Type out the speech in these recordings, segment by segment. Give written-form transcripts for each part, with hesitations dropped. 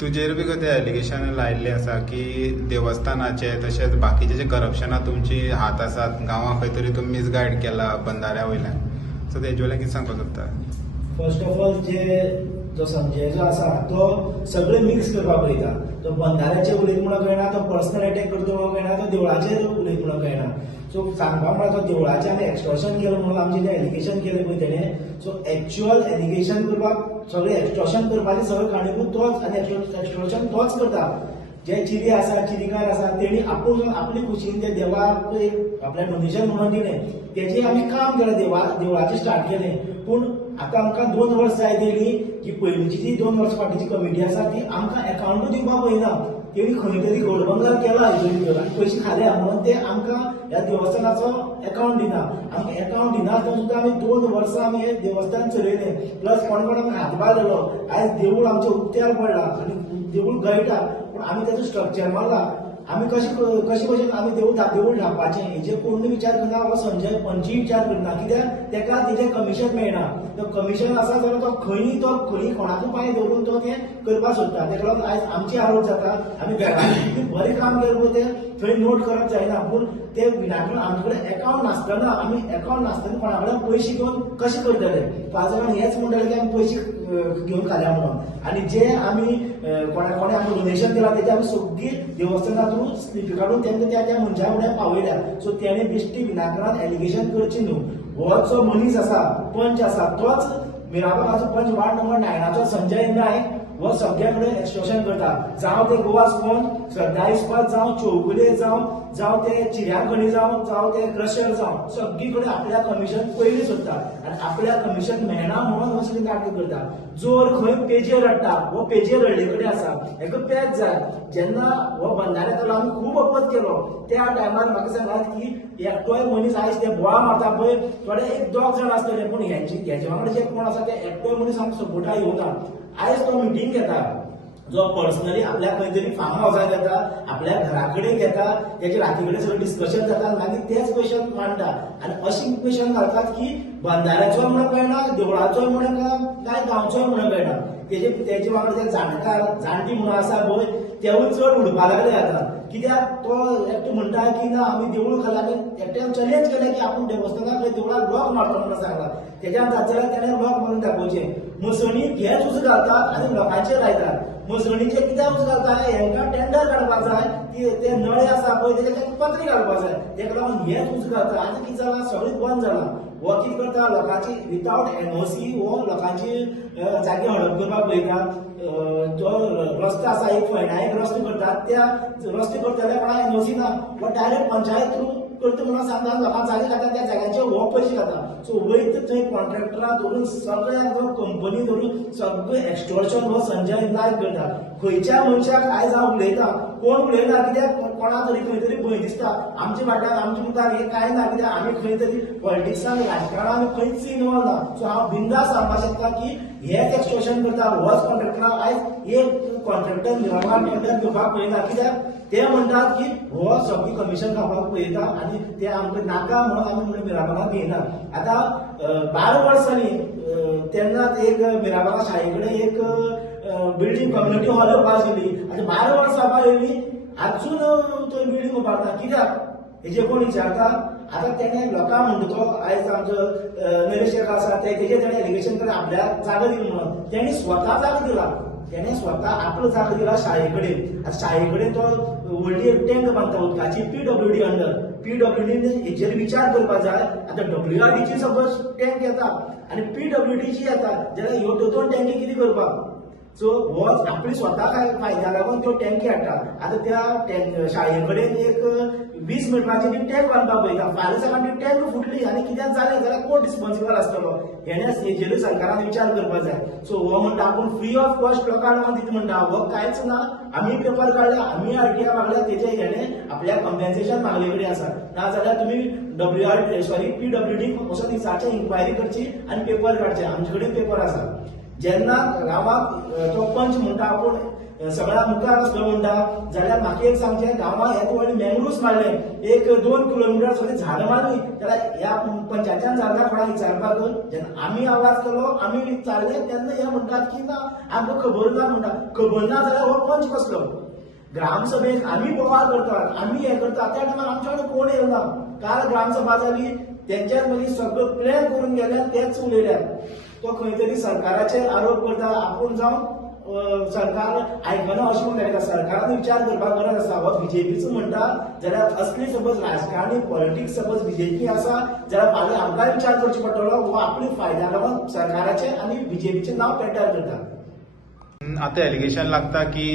तुजेर बी ते एलिगेशन लायिल्लें आसा की देवस्थानाचे तशेंच बाकीचे जे करप्शनात तुमची हात आसात, गांवां खंय तरी तुम्ही मिसगायड केला बंधाऱ्या वयल्यान, सो तेजे वयल्यान कितें सांगपाक सोदता? फर्स्ट ऑफ ऑल जो संजय जो आसा तो सगळे मिक्स करपाक पळयता. तो बंधाऱ्याचे उलयता म्हणून कळना, तो पर्सनल अटॅक करता म्हणून कळना, तो देवळाचेर उलयता म्हणून कळना. सो सांगपाक म्हळ्यार तो देवळाचे आमी एक्सटॉर्शन केलें म्हणून आमचे जे एलिगेशन केलें पळय तेणें, सो एक्च्युअल एलिगेशन करपाक सगळें एक्सटॉर्शन करपाची सगळें काणीभूत तोच आनी एक्सटॉर्शन तोच करता. जे चिरी आसा, चिरीकार आसा, तेणी आपूण आपली खुशीन ते देवाक आपल्या डोनेशन म्हणून दिलें, तेजें आमी काम केलें, देवळाचें स्टार्ट केलें. पूण आतां आमकां 2 वर्स जाय दिली की पयलींची जी 2 वर्स फाटीची कमिटी आसा ती आमकां अकाउंटूच दिवपाक पळयना. तेणी खंय तरी घोडबंगार केला हेजेर भितर आनी पयशे खाल्या म्हणून ते आमकां ह्या देवस्थानाचो अकाउंट दिना. आमकां अकाउंट दिना आसतना सुद्दां आमी 2 वर्सां आमी हे देवस्थान चलयलें. प्लस कोण कोण आमकां हातभार दिलो. आयज देवूळ आमचें उक्त्यार पडला आनी देवूळ गळटा, पूण आमी तेजो स्ट्रक्चर मारला. आमी कशें भशेन आमी देवूळ ढापपाचें हेजेर कोण विचार करना. हो संजय पंची विचार करना, कित्याक तेका तेजें कमिशन मेळना. तो कमिशन आसा जाल्यार तो खंय कोणाकूय पांय दवरून तो तें करपाक सोदता. तेका लागून आयज आमची आवड जाता. आमी बेगांनी बरें काम केलें पळय तें थंय नोट करप जायना. पूण ते विनाकारण आमचे कडेन अकाउंट नासतना कोणा कडेन पयशे घेवन कशें करतले. 5 जाणां हेच म्हणटले की आमी पयशे घेवन खाल्या म्हणून. आनी जे आमी कोणे आमकां डोनेशन दिलां तेजे आमी सगळी देवस्थाना थ्रू स्लिपी काडून तेंका त्या मनशा फुडें पावयल्या. सो तेणे बेश्टी विनाकारण एलिगेशन करची न्हू. हो जो मनीस आसा, पंच आसा, तोच मिराबागाचो पंच वार्ड नंबर 9 संजय नायक हो सगळ्या कडेन एक्सटॉर्शन करता. जावं ते गोवा स्पोंज, श्रद्धा इस्पात जावं, चौगुले जावं ते चिर्याखणी जावं ते क्रशर जावं, सगळी कडेन आपल्या कमिशन पयलीं सोदता आनी आपल्या कमिशन मेळना म्हणून हो सगळी नाटक करता. जोर खंय पेजेर रडटा, हो पेजेर रडले कडेन आसा. हेका पेज जाय. जेन्ना हो बंधारे येतालो आमी खूब अपोज केलो. त्या टायमार म्हाका सांगात की एकटोय मनीस आयज ते बोळा मारता पळय, थोडे 1-2 जाण आसतले, पूण हेजे वांगडा जे कोण आसा ते एकटोय मनीस आमकां सपोर्टाक येवना. आयज तो मिटींग घेता, जो पर्सनली आपल्या खंय तरी फार्म हावसार येता, आपल्या घरा कडेन घेता, तेजे राती कडेन सगळें डिस्कशन जाता, मागीर तेच क्वेश्चन मांडटा. आनी अशी क्वेश्चन घालतात की बंधाऱ्याचोय म्हणून कळना, देवळाचोय म्हणून कळना, काय गांवचोय म्हणून कळना. तेजे वांगडा ते जाणटी म्हणून आसा पळय, तेवूय चड उडपा लागले आता. कित्याक तो एकटो म्हणटा की ना आमी देवूळ घाला, आनी एकट्यान चॅलेंज केलें की आपूण देवस्थानाक देवळाक लॉक मारता म्हणून सांगला. तेज्यान जाता जाल्यार तेणें लॉक मारून दाखोवचें. मसणीक हेच उज घालतात आनी लोकांचेर लायतात. मसणीचे कित्याक उज घालता, हेंका टेंडर काडपाक जाय, ते नळे आसा पळय तेजे पत्री घालपाक जाय. तेका लागून हेच उज घालता. आतां कितें जालां, सगळें बंद जालां. हो कितें करता, लोकांची विथआउट एनओसी हो लोकांची जागे हडप करपाक पळयता. जो रस्तो आसा, एक फोयणां रस्तो करतात, त्या रस्तो करतले कोणा एनओसी ना, हो डायरेक्ट पंचायत थ्रू करता म्हणून सांगता. लोकांक जागे खाता, त्या जाग्याचे हो पयशे खाता. सो वयता थंय कॉन्ट्रॅक्टरां धरून सगळ्या कंपनी धरून सगळें एक्सटॉर्शन हो संजय नायक करता. खंयच्या मनशाक आयज हांव उलयता, कोण उलयना, कित्याक कोणा तरी खंय तरी भंय दिसता. आमच्या फाटल्यान आमच्या मुखार हे कांय ना, कित्याक आमी खंय तरी पॉलिटिक्सान राजकारणान आमी खंयच इनवॉल्व ना. सो हांव बिंदास सांगपाक शकता की हेच एक्सटॉर्शन करता. होच कॉन्ट्रॅक्टराक आयज एक कॉन्ट्रॅक्टर मिरामार टेंडर घेवपाक पळयना. कित्याक ते म्हणटात की हो सगळी कमिशन खावपाक पळयता आनी ते आमकां नाका म्हणून आमी म्हणून मिरामाराक घेयना. आतां 12 वर्सांनी तेन्नाच एक मिरामारा शाळे कडेन एक बिल्डींग कम्युनिटी हॉल पास केली. आतां 12 वर्सां पावली, आजून थंय बिल्डींग उबारता. कित्याक हेजे कोण विचारता? आतां तेणें लोकांक म्हणटा तो आयज आमचो नरेश शेख आसा, तेजेर तेणें एलिगेशन केलें आपल्याक जागो दिली म्हणून. तेणी स्वता जागो दिला. तेणें स्वता आपलो जागो दिला शाळे कडेन. आतां शाळे कडेन तो व्हडली एक टँक बांदता उदकाची PWD अंडर. PWD हेजेर विचार करपाक जाय. आतां WRDची सपोज टँक येता आनी PWDची येता जाल्यार ह्यो दोन टँकी कितें करपाक? सो हो आपली स्वता फायद्या लागून त्यो टँकी हाडटा. आतां त्या शाळे कडेन एक 20 मिनटांची ती टँक बांदपाक पळयता. फाल्यां सकाळ ती टँक फुटली आनी कितें जालें जाल्यार कोण रिस्पॉन्सिबल आसतलो? हेजेर सरकारान विचार करपाक जाय. सो हो म्हणटा आपूण फ्री ऑफ कॉस्ट लोकांक दिता म्हणटा. हो कांयच ना. आमी पेपर काडला, आमी RTI मागल्या, तेजे हेणें आपल्या कॉम्पेन्सेशन मागले कडेन आसा. नाजाल्यार तुमी PWD वचून दिसाचें इन्क्वायरी करची आनी पेपर काडचे. आमचे कडेन पेपर आसा. जेन्ना गांवांत तो पंच म्हणटा आपूण सगळ्या मुखार आसलो म्हणटा जाल्यार म्हाका एक सांगचें, गांवांत हे तुवें मँग्रुव्स मारले 1-2 किलोमिटर सगळीं झाडां मारली, जाल्यार ह्या पंचायत्यान जाल्ल्या कोणाक विचारपाक जेन्ना आमी आवाज केलो, आमी विचारले तेन्ना हे म्हणटात की ना आमकां खबर ना म्हणटा. खबर ना जाल्यार हो पंच कसलो? ग्रामसभेक आमी बोवाळ करतात, आमी हे करतात, त्या टायमार आमच्या कडेन कोण येयना. काल ग्रामसभा जाली, तेंच्याच मदीं सगळं प्लॅन करून गेल्यात, तेच उलयल्यात. तो खंय तरी सरकाराचेर आरोप करता. आपूण जावन सरकार आयकना अशें म्हणटा. सरकारान विचार करपाक गरज आसा. हो बीजेपीचो म्हणटा जाल्यार असली सपोज राजकारणी पॉलिटिक्स सपोज बीजेपी आसा जाल्यार फाल्यां आमकांय विचार करचो पडटलो. हो आपल्या फायद्या लागून सरकाराचे आनी बीजेपीचें नांव पेड्ड्यार करता. आता एलिगेशन लागता की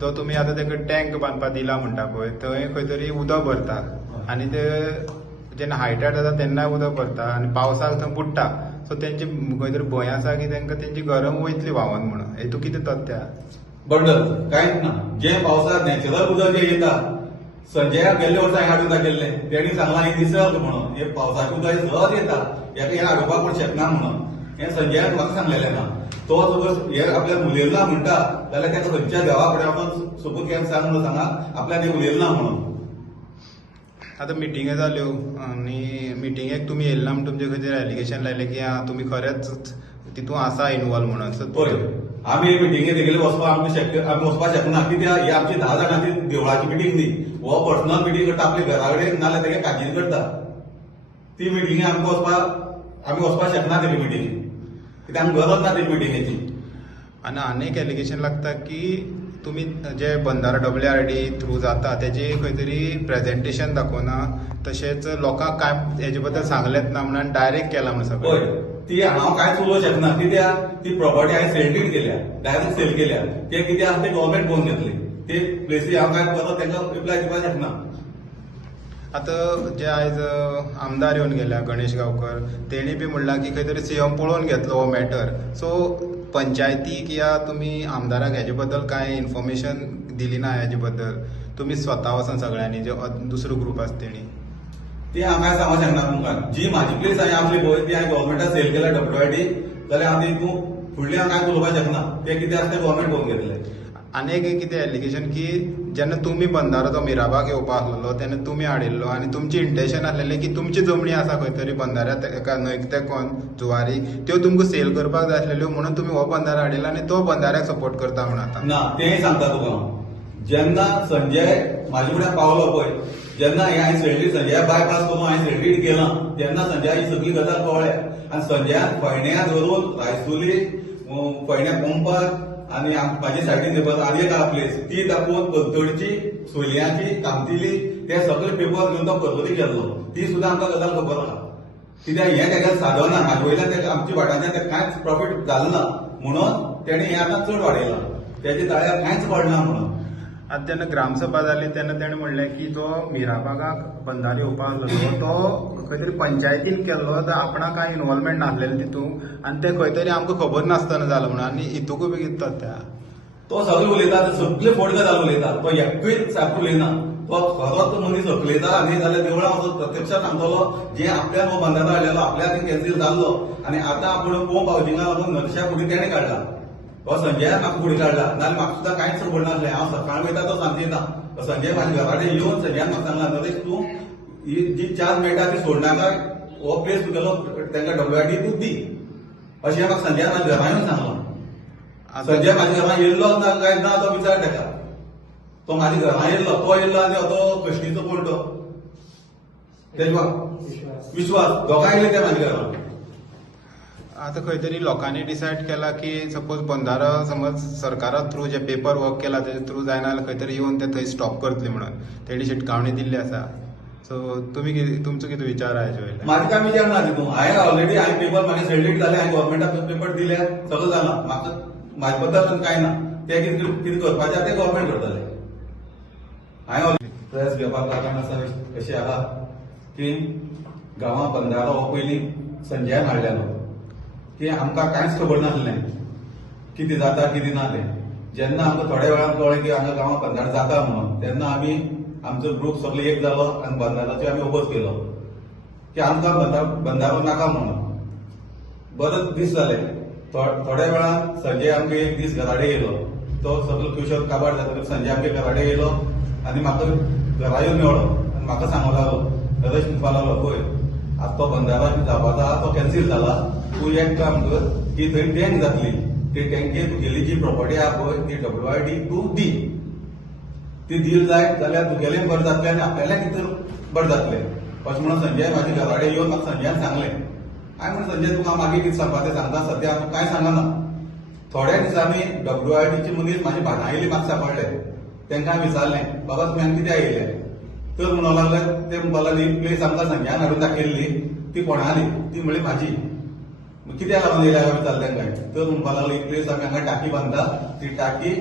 जो तुम्ही आता तेका टँक बांदपाक दिला म्हणटा पळय, थंय खंय तरी उदक भरता आनी ते जेन्ना हायटायड जाता तेन्नाय उदक भरता आनी पावसाक थंय बुडटा. सो तेंची खंय तरी भंय आसा की तांकां तेंची गरम वयतली व्हांवोन म्हणून. हेतू कितें तथ्य? बंडल कांयच ना. जे पावसाक नॅचरल उदक जे येता, संजयाक गेल्ले वर्सा हाडून दाखयल्ले, तेणी सांगला हे दिसत म्हणून, हे पावसाचें उदक सहज येता, हेका हे हाडोवपाक कोण शकना म्हणून. हे संजयाक म्हाका सांगलेलें ना. तो सपोज हे आपल्याक उलयला म्हणटा जाल्यार तेका खंयच्या देवा कडेन वचून सपोज केन्ना सांग म्हणून सांगा आपल्याक हे उलयला म्हणून. आता मिटिंगे जाल्यो आनी मिटिंगेक तुमी येयल्ला म्हणून तुमचे खंय तरी एलिगेशन लायलें की तुमी खरेंच तितून आसा इनवॉल्व म्हणून. सो पळय, आमी मिटिंगेक तेगेले वचपाक आमी वचपाक शकना, कित्याक ही आमची 10 जाणांची देवळाची मिटींग न्ही. हो पर्सनल मिटींग करता आपल्या घरा कडेन नाल्यार तेगे काजीन करता. ती मिटिंगे आमी वचपाक शकना तेगे मिटिंगेक, कित्याक आमकां गरज ना तेजी मिटिंगेची. आनी एक एलिगेशन लागता की तुमी जे बंधारा WRD थ्रू जाता तेजे खंय तरी प्रेजेंटेशन दाखोवना, तशेंच लोकांक काय हेजे बद्दल सांगलेंच ना म्हणून डायरेक्ट केला म्हणून सगळें. पळय, ती हांव कांयच उलोवंक शकना, कित्याक ती प्रॉपर्टी हांवें सेल केल्या, डायरेक्ट सेल केल्या. ते कितें आसा ते गव्हर्मेंट पळोवन घेतली. ते प्लेसी हांव काय परत तांकां रिप्लाय दिवपाक शकना. आतां जे आयज आमदार येवन गेल्या गणेश गांवकर, तेणी बी म्हणलां की खंय तरी CM पळोवन घेतलो हो मॅटर. सो पंचायतीक या तुमी आमदाराक हेजे बद्दल कांय इन्फॉर्मेशन दिली ना हेजे बद्दल? तुमी स्वता वचून सगळ्यांनी जे दुसरो ग्रुप आसा तेणी ती हांव काय सांगूंक शकना तुमकां. जी म्हाजी प्लेस हांवें आपली पळय ती हांवें गव्हर्मेंटाक सेल केल्या WRD, जाल्यार हांव तितून फुडलें हांव कांय उलोवपाक शकना. ते कितें आसा तें गव्हर्मेंट पळोवन घेतलें. आनी एक कितें एलिगेशन की जेन्ना तुमी बंधारो तो मिराबाग येवपा आसलेलो तेन्ना तुमी हाडिल्लो आनी तुमची इंटेंशन आसलेलें की तुमची जमनी आसा खंय तरी बंधाऱ्या एका न्हंयक तेकोन जुवारी, त्यो तुमकां सेल करपाक जाय आसलेल्यो म्हणून तुमी हो बंधारो हाडिल्लो आनी तो बंधाऱ्याक सपोर्ट करता म्हणून आतां. ना, तेंय सांगता तुका. जेन्ना संजय म्हाजे फुड्यान पावलो पळय, जेन्ना हे हांवें सेल्डीड संजया बायपास करून हांवें सेल्डीड केलां, तेन्ना संजया ही सगळी गजाल कळ्ळ्या. आनी संजयान फोयण्या धरून रायसोली, फोयण्या पंपार आनी म्हाजे सायडीन आनी एक प्लेस ती दाखोवन कलतडची, सोलयांची, कामतिली ते सगळे पेपर घेवन तो परवरी गेल्लो. ती सुद्दां आमकां गजाल खबर आहा. कित्याक हें तेका सादना, म्हाजे वयल्यान तेका आमच्या वाटांतल्यान तेका कांयच प्रॉफीट जालें ना म्हणून तेणें हें आतां चड वाडयलां. तेजे ताळ्यार कांयच पडना म्हणून. आतां जेन्ना ग्रामसभा जाली तेन्ना तेणें म्हणलें की जो मिराबागाक बंधारो येवपा आसलो तो खंय तरी पंचायतीन केल्लो, तर आपणाक कांय इनवॉल्वमेंट नासलेलें तितूंत आनी तें खंय तरी आमकां खबर नासतना जालो म्हणून. आनी हितूंकूय बी कितें तथ्य? तो सगळे उलयता, सगळे फोड गजाल उलयता. तो एकूय सारको उलयना. तो खरोच मनीस अकलेचा न्ही जाल्यार देवळां वचून प्रत्यक्षात सांगतलो जे आपल्यान हो बंधारो हाडलेलो आपल्या कॅन्सील जाल्लो आनी आतां आपूण पोंप हावजिंगा लागून नरशा फुडें तेणें काडला. हो संजयान म्हाका फुडें काडला, नाल्यार म्हाका सुद्दां कांयच खबर नासलें. हांव सकाळीं वयता तो सांजचो येता. संजय म्हाज्या घरा कडेन येवन संजयान म्हाका सांगला, नरेश तूं ही जी चार मेळटा ती सोडनाका, हो प्लेस तुगेलो तांकां WRD तूं दी अशें म्हाका संजयान म्हाज्या घरा येवन सांगलां. संजय म्हाज्या घरा येयल्लो ना काय ना तो विचार ताका. तो म्हाज्या घरा येयल्लो, तो येयल्लो आनी तो कश्टीचो कोण तो तेजो विश्वास, दोगांय येयले ते म्हाज्या घरा. आतां खंय तरी लोकांनी डिसायड केला की सपोज बंधारो समज सरकारा थ्रू जे पेपर वर्क केला तेजे थ्रू जायना जाल्यार खंय तरी येवन ते थंय स्टॉप करतले म्हणून तेणी शिटकावणी दिल्ली आसा. सो तुमी तुमचो कितें विचार आहा हेजे वयल्यान? म्हाका काय विचार ना तितून. हांवें ऑलरेडी पेपर म्हागे सेल्डीड जाले, हांवें गव्हर्मेंटाक पेपर दिले, सगळें जालां. म्हाका म्हाजे बद्दल कांय ना. ते कितें करपाचें ते गव्हर्मेंट करतले. हांवें प्रेस घेवपाक लागून आसा अशें आहा की गांवां बंधारो हो पयलीं संजयान हाडलेलो की आमकां कांयच खबर नासलें कितें जाता कितें ना तें. जेन्ना आमकां थोड्या वेळान कळ्ळें की हांगा गांवां बंधारो जाता म्हणून, तेन्ना आमी आमचो ग्रूप सगळो एक जालो आनी बंधाराचेर आमी ओपोज केलो की आमकां बंधारो नाका म्हणून. बरेच दीस जाले थोड्या वेळान संजय आमगे एक दीस घराडे येयलो. तो सगळो किशोर काबार जातकीर संजय आमगे घराडे येयलो आनी म्हाका घरा येवन मेळ्ळो आनी म्हाका सांगूंक लागलो, नरेश म्हणपाक लागलो, पळय आतां तो बंधारा जावपाचो आहा तो कॅन्सील जाला. तूं एक काम कर की थंय टँक जातली, ते टँकेक तुगेली जी प्रॉपर्टी आहा पळय ती WID तूं दी. ती दिल जाय जाल्यार तुगेलें बरें जातलें आनी आपल्यालें कितें बरें जातलें. अशें म्हणून संजय म्हाजे घराडे येवन म्हाका संजयान सांगलें. हांवें म्हणलें संजय तुका मागीर कितें सांगपा तें सांगता, सद्या हांव कांय सांगना. थोड्या दिसांनी WIDचे मनीस म्हाजी भाणां आयिल्ली म्हाका सांपडले. तांकां हांवें विचारलें, बाबा तुमी हांगा कितें आयिल्ले? तर म्हणूंक लागले, ते म्हणपाक लागले ही प्लेस आमकां संजयान हाडून दाखयल्ली ती कोणाली, ती म्हणली म्हाजी. कित्याक लागून येयल्या हांवें विचारलें तांकां. तर म्हणपाक लागले ही प्लेस आमी हांगा टाकी बांदता, ती टाकी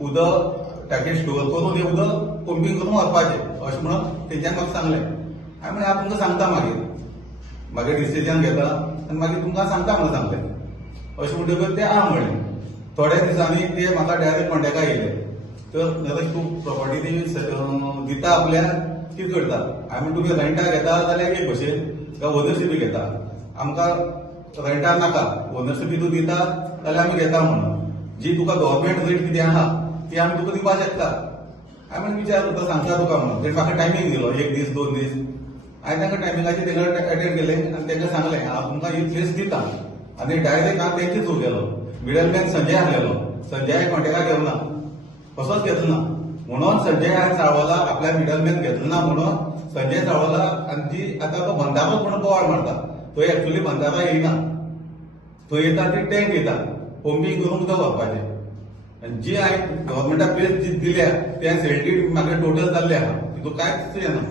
उदक टाकी स्टोर करून हें उदक पंपींग करून व्हरपाचें अशें म्हणून तेंच्यान म्हाका सांगलें. हांवें म्हणलें हांव तुमकां सांगता मागीर डिसिजन घेता आनी मागीर तुमकां सांगता म्हणून सांगलें. अशें म्हणटकच ते आं म्हणलें. थोड्या दिसांनी ते म्हाका डायरेक्ट कॉन्टेक्टाक येयले. तर नरेश तूं प्रॉपर्टी दिता आपल्याक कितें करता? हांवें तुमी रेंटाक घेता जाल्यार एक भशेन काय ओनरशीप घेता? आमकां रेंटार नाका, ओनरशीप तूं दिता जाल्यार आमी घेता म्हणून. जी तुका गव्हर्मेंट रेट कितें आहा ती आमी तुका दिवपाक शकता. हांवें विचार तुका सांगता तुका म्हणून. तेणें म्हाका टायमींग दिलो 1 दीस 2 दीस. हांवें तांकां टायमिंगाचेर तेंका अटेंड केलें आनी तांकां सांगलें हांव तुमकां ही प्लेस दिता. आनी डायरेक्ट हांव तेंचे थ्रू गेलो. मिडलमॅन संजय आहलेलो. संजय कॉन्टेक्टाक घेवना, कसोच घेतलो ना. म्हणून संजय हांवें चाळवला, आपल्या मिडलमॅन घेतलो ना म्हणून संजय चाळवला आनी ती आतां तो बंधारोच म्हणून बोवाळ मारता. थंय एक्चुअली बंधारा येयना, थंय येता ती टँक येता पंपींग करून उदक व्हरपाचें. आनी जी हांवें गव्हर्मेंटाक प्लेस जी दिल्या त्या 70 म्हाका टोटल जाल्ले आहा, तितून कांयच येना.